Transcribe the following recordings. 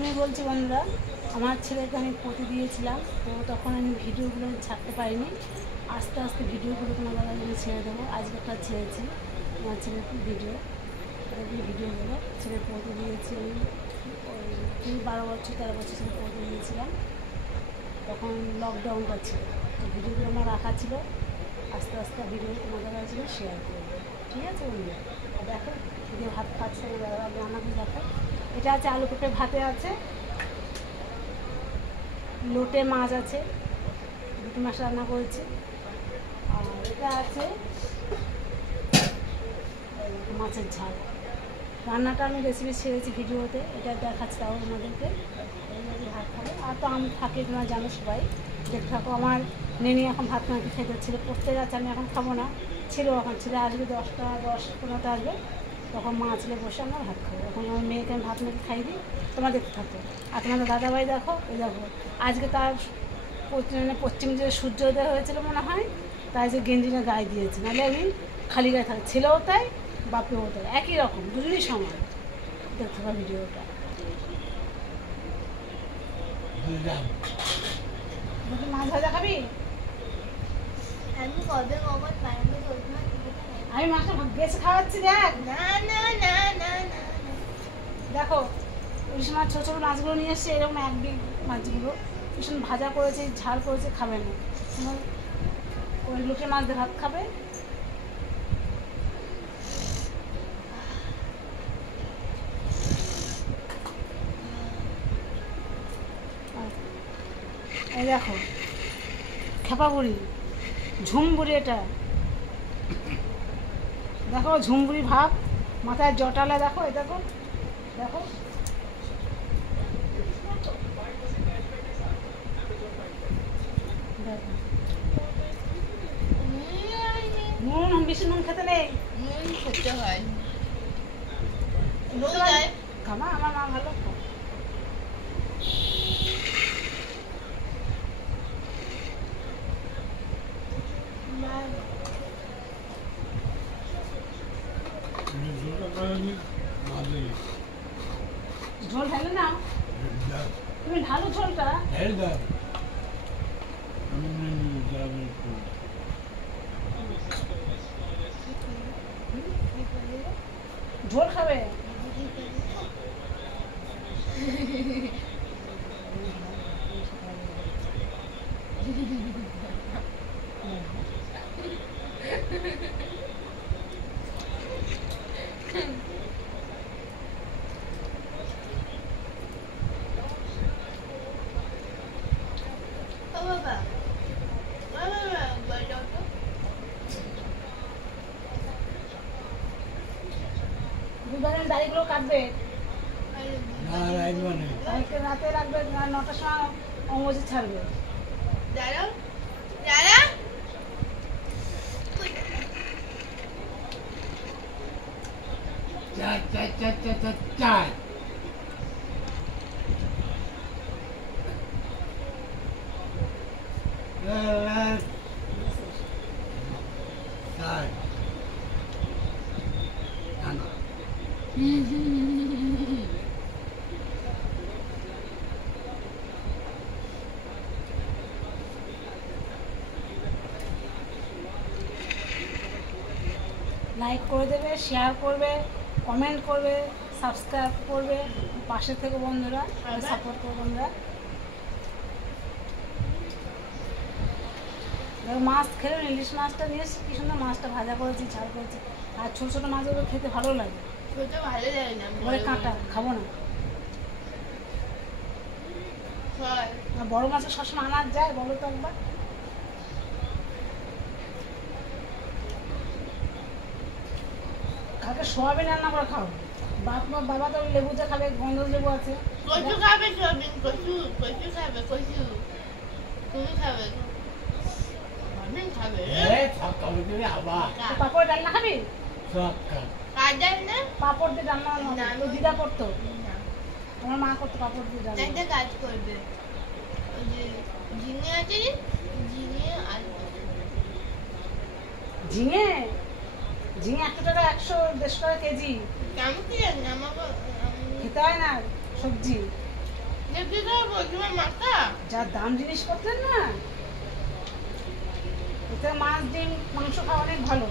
প্রথমেই বলছি বন্ধুরা, আমার ছেলেকে আমি পটি দিয়েছিলাম, তো তখন আমি ভিডিওগুলো ছাড়তে পারিনি। আস্তে আস্তে ভিডিওগুলো তোমাদের কাছে ছেড়ে দেবো। আজকেরটা ছেড়েছি আমার ছেলের ভিডিও, ভিডিওগুলো ছেলের পটি দিয়েছি আমি। ওই 12 বছর 13 বছর ছেলে পটি দিয়েছিলাম, তখন লকডাউনটা ছিল, তো ভিডিওগুলো আমার রাখা ছিল। আস্তে আস্তে ভিডিও তোমাদের কাছে শেয়ার করবো, ঠিক আছে বন্ধুরা? দেখো ভিডিও ভাত খাচ্ছে, রান্নাগুলো দেখো। এটা আছে আলু পেঁপে ভাতে আছে, লোটে মাছ আছে, লোটে মাছ রান্না করেছি। আর এটা আছে মাছের ঝাল। রান্নাটা আমি রেসিপি ছেড়েছি ভিডিওতে, এটা দেখাচ্ছি তাও আমাদেরকে। ভাত খাবো, আর তো আমি থাকি, তোমরা জানো সবাই, দেখতে থাকো। আমার নেনি এখন ভাত মাখি খেতে ছিল, পড়তে যাচ্ছে, আমি এখন খাবো না। ছিল এখন ছেলে আসবে 10-15তে আসবে, তখন মা ছেলে বসে আমরা ভাত খাবো। এখন আমার মেয়েকে আমি ভাত মেখে খাই দিই, তোমরা দেখতে থাকো। আর তোমাদের দাদাভাই দেখো, এই দেখো আজকে তার পশ্চিম যে সূর্যোদয় হয়েছিল মনে হয়, তাই যে গেঞ্জিটা গায়ে দিয়েছে, নাহলে আমি খালি গায়ে থাকি। ছেলেও তাই, বাপেও তাই, একই রকম, দুজনই সমান। দেখতে থাকো ভিডিওটা। মাছ ভাজা খাবি? আমি মাছটা বেছে খাওয়াচ্ছি, দেখ। দেখো ইলিশ মাছ, ছোটো ছোটো মাছগুলো নিয়ে এসছে, এরকম এক বিগ মাছগুলো ভীষণ ভাজা করেছে, ঝাল করেছে, খাবে না। ওই লোটে মাছ দিয়ে ভাত খাবে। এই দেখো খেপা বুড়ি, ঝুম বুড়ি, এটা দেখো ঝুমবুড়ি ভাব, মাথায় জটালা, দেখো এই দেখো, দেখো নুন, বেশি নুন খেতে নেই, নুন খেতে হয়। খামা, আমার মা ভালো খায়। ঝোল ঢালে না, তুমি ঢালো ঝোলটা। ঝোল খাবে? দুবারের দাড়িগুলো কাটবে, রাতে রাখবে, 9টার সময় অমজি ছাড়বে। লাইক করে দেবে, শেয়ার করবে, কমেন্ট করবে, সাবস্ক্রাইব করবে, পাশে থেকে বন্ধুরা সাপোর্ট করবে বন্ধুরা। মাছ খেলে, ইলিশ মাছটা নিয়ে এসে কি সুন্দর, মাছটা ভাজা করেছি, ঝাল করেছি। আর ছোটো ছোটো মাছগুলো খেতে ভালো লাগে, বড় কাঁটা খাবো না। বড় মাছের সবসময় আনা যায় বলো তো একবার? কালকে সোয়াবিন রান্না করে খাও। বাবা তো লেবু চা খাবে, গন্ধ লেবু আছে। কচু খাবে, সোয়াবিন, কচু খাবে, কচু তুমি খাবে, আমি খাবে। পাপড় ডালনা খাবি? কাজার না পাপড় দিয়ে ডালনা তো দিদা করতো, আমার মা করতো পাপড় দিয়ে ডালনা। একটা কাজ করবে, ওই যে ঝিঙে আছে, ঝিঙে আর ঝিঙে, ঝিঙে 100 টাকা, 100-150 টাকা কেজি। কেমন কি জানি, আমাকে খেতে হয় না সবজি। দেখি তো তোমার মাথা যা দাম জিনিসপত্রের না, এতে মাছ ডিম মাংস খাওয়া অনেক ভালো।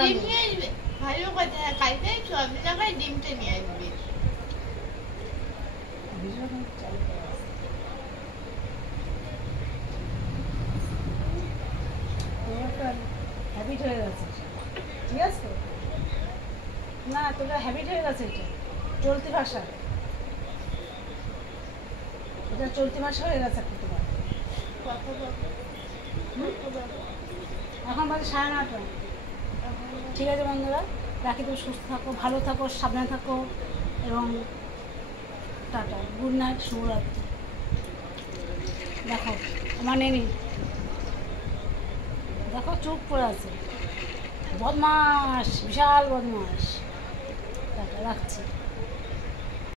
ডিম নিয়ে আসবে ভালো কথা, কালকে সোয়াবিন টাকায় ডিমটা নিয়ে আসবে। হ্যাবিট হয়ে গেছে, ঠিক আছে না, তোটা হ্যাবিট হয়ে গেছে, এটা চলতি ভাষা, এটা চলতি ভাষা হয়ে গেছে এখন তোমার। এখন বাজে 9:30। ঠিক আছে বন্ধুরা, রাখি, তুমি সুস্থ থাকো, ভালো থাকো, সাবধানে থাকো এবং টাটা, গুড নাইট, শুভরাত্রি। দেখো আমার নেনি, দেখো চুপ করে আছে, বদমাস, বিশাল বদমাস। টাটা, রাখছি।